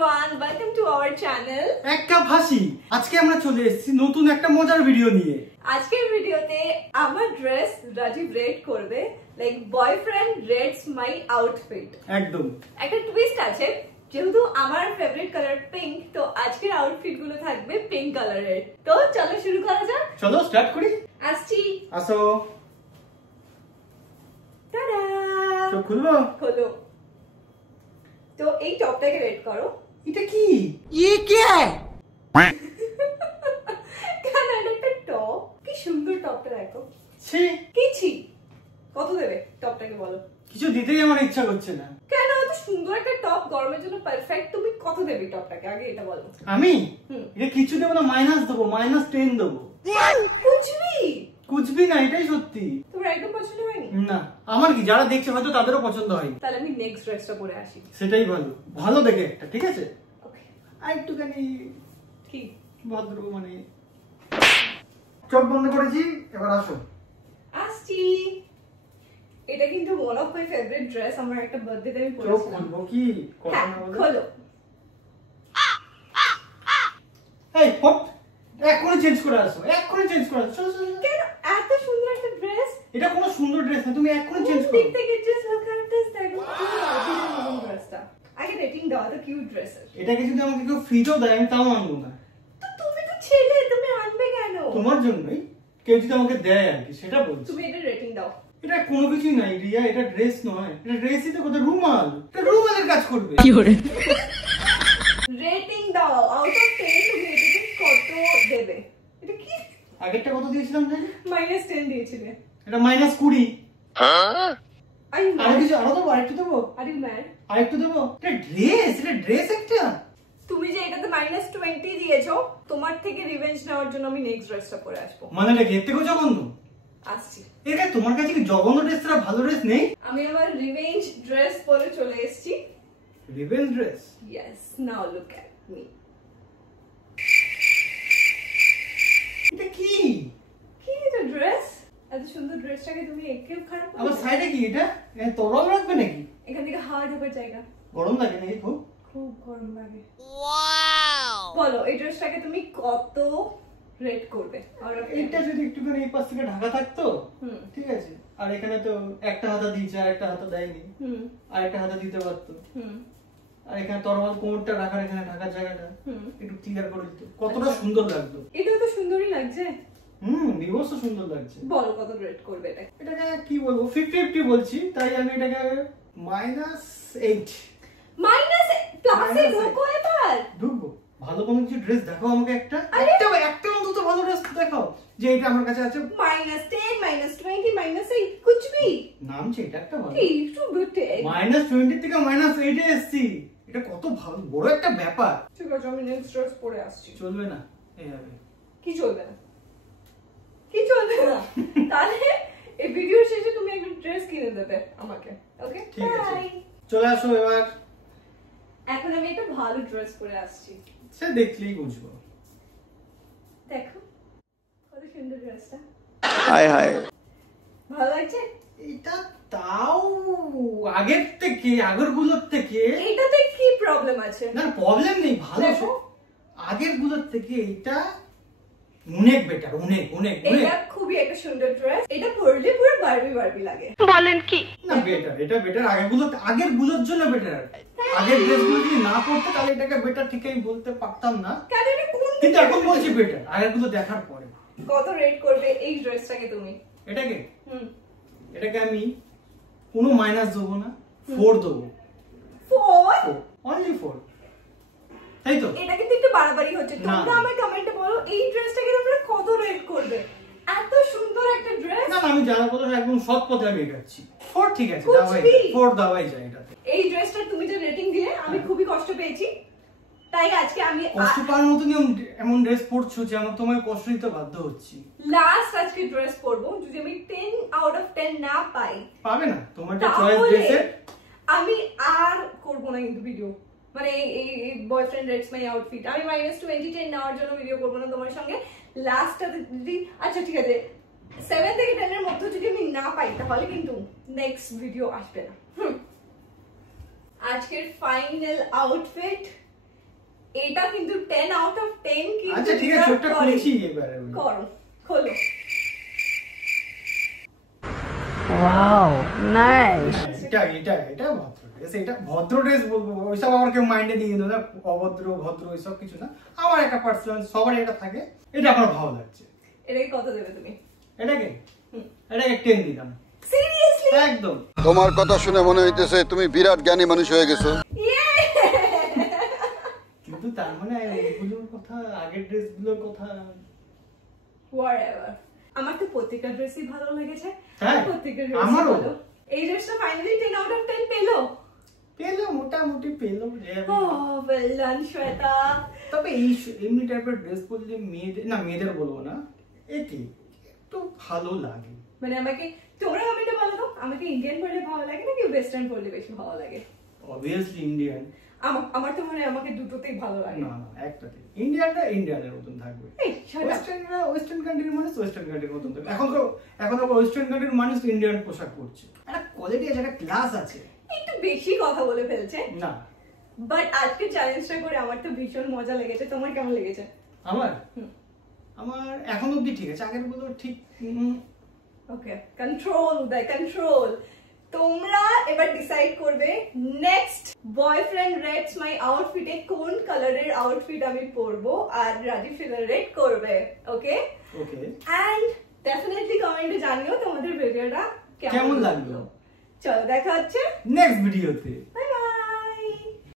everyone, welcome to our channel. এক cup হাসি। আজকে আমরা চলে এসেছি নতুন একটা মজার ভিডিও নিয়ে। আজকের ভিডিওতে আমার ড্রেস রাজীব রেট করবে, লাইক বয়ফ্রেন্ড রেটস মাই আউটফিট। একদম। একটা টুইস্ট আছে, যেহেতু আমার ফেভারিট কালার পিঙ্ক, তো আজকের আউটফিট গুলো থাকবে পিঙ্ক কালারের। তো চলো শুরু করা যাক। চলো স্টার্ট করি। আসছি। আসো। টাডা। তো খুলবো? খোলো। তো এই টপটাকে রেট করো। এটা কি? ये क्या है? কেন একটা টপ? কি সুন্দর টপটা দেখো। ছি। কিছি। কত দেবে টপটাকে বলো? কিছু দিতেই আমার ইচ্ছা করছে না। কেন এত সুন্দর একটা টপ গরমের জন্য পারফেক্ট, তুমি কত দেবে টপটাকে আগে এটা বলো। আমি এটা কিছু দেব না, মাইনাস দেবো, -10 দেবো। কুচবি না, এটাই সত্যি। তোমার একদম পছন্দ হয়নি? না, আমার কি, যারা দেখছে হয়তো তাদেরও পছন্দ হয়নি। তাহলে আমি নেক্সট ড্রেসটা পরে আসি। সেটাই ভালো, ভালো দেখে একটা, ঠিক আছে? ওকে। আর একটুখানি কি ভদ্র, মানে চোখ বন্ধ করেছি, এবার আসো। আসছি। এটা কিন্তু one of my favourite dress, আমার একটা বার্থডেতে আমি পরেছিলাম। চোখ খুলবো কি? কথা না বলে খোলো। এই হট, এক্ষুনি চেঞ্জ করে আসো, এক্ষুনি চেঞ্জ করে আসো। চলো চলো। কেন এত সুন্দর একটা ড্রেস? এটা কোনো সুন্দর ড্রেস না, তুমি এক্ষুনি চেঞ্জ করো। দিক থেকে জাস্ট লুক এট দিস, দেখো কি ড্রেসটা। আগে রেটিং দাও, এটা কিউট ড্রেস। এটাকে যদি আমাকে কেউ ফ্রিতেও দেয় আমি তাও আনবো না। তো তুমি তো ছেলে, তুমি আনবে কেন? তোমার জন্যই, কেউ যদি আমাকে দেয় আর কি, সেটা বলছি। তুমি এটা রেটিং দাও। এটা কোনো কিছুই নাই রিয়া, এটা ড্রেস নয়, এটা ড্রেসই তো, কোথায় রুমাল, এটা রুমালের কাজ করবে। কি করে রেটিং দাও আউট অফ 10, তুমি এটাকে কত দেবে? এটা কি? আগেরটা কত দিয়েছিলাম জানি? -10 দিয়েছিলে। এটা -20। আই আর কিছু আরো দেবো, আরেকটু দেবো, আর ইউ ম্যাড? আরেকটু দেবো। এটা ড্রেস, এটা ড্রেস একটা। তুমি যে এটাতে -20 দিয়েছো, তোমার থেকে রিভেঞ্জ নেওয়ার জন্য আমি নেক্সট ড্রেসটা পরে আসবো। মানে এটা এর থেকেও জঘন্য? আসছি। এটা তোমার কাছে কি জঘন্য ড্রেস ছাড়া ভালো ড্রেস নেই? আমি আমার রিভেঞ্জ ড্রেস পরে চলে এসেছি। Revenge dress? Yes, now look at me. এটা কি? কি এটা ড্রেস? এত সুন্দর ড্রেসটাকে তুমি একটু খারাপ আবার করলে? সাইডে কি এটা? এটা তরল রাখবে নাকি? এখান থেকে হাওয়া ঢোকার জায়গা। গরম লাগে নাকি খুব? খুব গরম লাগে। ওয়াও! বলো এই ড্রেসটাকে তুমি কত রেট করবে? আর এটা যদি একটুখানি এই পাশ থেকে ঢাকা থাকতো, ঠিক আছে, আর এখানে তো একটা হাতা দিয়েছে আর একটা হাতা দেয়নি, আর একটা হাতা দিতে পারতো, আর এখানে তরল কোমরটা রাখার, এখানে ঢাকার জায়গাটা একটু ক্লিয়ার করে দিত, কতটা সুন্দর লাগতো। এটা তো সুন্দরই লাগছে। বিভৎস সুন্দর লাগছে। বলো কত রেট করবে এটা? এটাকে কি বলবো, 50-50 বলছি, তাই আমি এটাকে -8। প্লাসে ঢোকো এবার। ঢুকবো? ভালো কোনো কিছু ড্রেস দেখাও আমাকে, একটা অন্তত ভালো ড্রেস দেখাও যে এটা আমার কাছে আছে। -10, -20, -8 कुछ भी নামছে এটা একটা ভালো। কি শুনতে? -20 থেকে -8 এ এসেছি, এটা কত ভালো বড় একটা ব্যাপার। ঠিক আছে, আমি নেক্সট ড্রেস পরে আসছি। চলবে না এইভাবে? কি চলবে না? কি চলবে না? তাহলে এই ভিডিও শেষে তুমি একটা ড্রেস কিনে দেবে আমাকে, ওকে? ঠিক আছে, চলে আসো এবার। এখন আমি একটা ভালো ড্রেস পরে আসছি, সে দেখলেই বুঝবো। দেখো কত সুন্দর ড্রেসটা। হায় হায়, ভালো লাগছে? এটা তাও আগের গুলোর থেকে। এটাতে কি প্রবলেম আছে? না প্রবলেম নেই, ভালো। আগের গুলোর থেকে এটা অনেক বেটার, অনেক অনেক। এটা খুবই একটা সুন্দর ড্রেস, এটা পরলে পুরো বারবি লাগে। বলেন কি? না বেটার, এটা বেটার। আগের গুলোর জন্য বেটার। আগের ড্রেসগুলো যদি না পড়তে তাহলে এটাকে বেটার ঠিক আমি বলতে পারতাম না, কেন এটা কোন? কিন্তু এখন বলছি বেটার আগের গুলো দেখার পরে। কত রেট করবে এই ড্রেসটাকে তুমি? এটাকে আমি কোনো মাইনাস দেবো না, 4 দেবো। 4? অনলি 4, তাই তো? এটা কিন্তু একটু বাড়াবাড়ি হচ্ছে। তোমরা আমার কমেন্টে বলো এই ড্রেসটাকে তোমরা কত রেট করবে? এত সুন্দর একটা ড্রেস। না আমি যারা বলবো একদম সৎ পথে আমি এগাচ্ছি। 4 ঠিক আছে, 4 দেওয়াই যায় এটাতে। এই ড্রেসটা তুমি যে রেটিং দিলে আমি খুবই কষ্ট পেয়েছি, তাই আজকে আমি কষ্ট পাওয়ার মতো নিয়ম, এমন ড্রেস পরছো যে আমি তোমায় কষ্ট দিতে বাধ্য হচ্ছি। লাস্ট আজকে ড্রেস পরবো, যদি আমি 10 আউট অফ 10 না পাই, পাবে না তোমার যে চয়েস ড্রেসের, আমি আর করব না কিন্তু ভিডিও। মানে এই বয়ফ্রেন্ড রেটস মাই আউটফিট আমি -20 10 নেওয়ার জন্য ভিডিও করবো না তোমার সঙ্গে। লাস্টটা যদি, আচ্ছা ঠিক আছে, 7 থেকে 10 এর মধ্যে যদি আমি না পাই তাহলে কিন্তু নেক্সট ভিডিও আসবে না। আজকের ফাইনাল আউটফিট এটা কিন্তু 10 আউট অফ 10 কিন্তু আচ্ছা ঠিক আছে ওটা খুলছি এবারে করো খোলো ওয়াও নাইস এটা ভদ্র ড্রেস, এটা ভদ্র ড্রেস বলবো, ওইসব আমার কেউ মাইন্ডে দিয়ে দিল না, অভদ্র ভদ্র ওইসব কিছু না, আমার একটা পার্সোনাল সবার এটা থাকে, এটা আমার ভালো লাগছে। এটাকে কত দেবে তুমি? এটাকে 10 দিলাম। সিরিয়াসলি? একদম। তোমার কথা শুনে মনে হইতেছে তুমি বিরাট জ্ঞানী মানুষ হয়ে গেছো। কিন্তু তার মানে ওইগুলোর কথা, আগের ড্রেসগুলোর কথা whatever, আমার তো প্রত্যেকটা ড্রেসই ভালো লেগেছে। হ্যাঁ প্রত্যেকটা ড্রেস আমারও। ভালো। এই ড্রেসটা ফাইনালি 10 আউট অফ 10 পেলো। মোটামুটি পেলো। well done Shweta. তবে এই এমনি টাইপের ড্রেস পরলে মেয়েদের বলবো না, এটি একটু ভালো লাগে। মানে আমাকে তোমরা কমেন্টে বলো তো, আমাকে ইন্ডিয়ান পরলে ভালো লাগে নাকি ওয়েস্টার্ন পরলে বেশি ভালো লাগে? Obviously Indian. আমার তো মনে হয় আমাকে দুটোতেই ভালো লাগে। না একটাতে ইন্ডিয়ানটা ইন্ডিয়ানের মতন থাকবে, এই শালা ওয়েস্টার্ন কান্ট্রির মানুষ ওয়েস্টার্ন কান্ট্রির মতন থাকবে। এখন ওয়েস্টার্ন কান্ট্রির মানুষ ইন্ডিয়ান পোশাক পরছে, একটা কোয়ালিটি আছে, একটা ক্লাস আছে। একটু বেশি কথা বলে ফেলছে না বাট আজকে চ্যালেঞ্জটা করে আমার তো ভীষণ মজা লেগেছে। তোমার কেমন লেগেছে? আমার এখন অবধি ঠিক আছে, আগের গুলো ঠিক। ওকে কন্ট্রোল উদয় কন্ট্রোল। তোমরা এবার ডিসাইড করবে নেক্সট বয়ফ্রেন্ড রেটস মাই আউটফিটে কোন কালারের আউটফিট আমি পরবো, আর রাজীব রেট করবে। ওকে ওকে এন্ড ডেফিনেটলি কমেন্টে জানিও তোমাদের ভিডিওটা কেমন লাগলো। চলো দেখা হচ্ছে নেক্সট ভিডিওতে। Bye bye.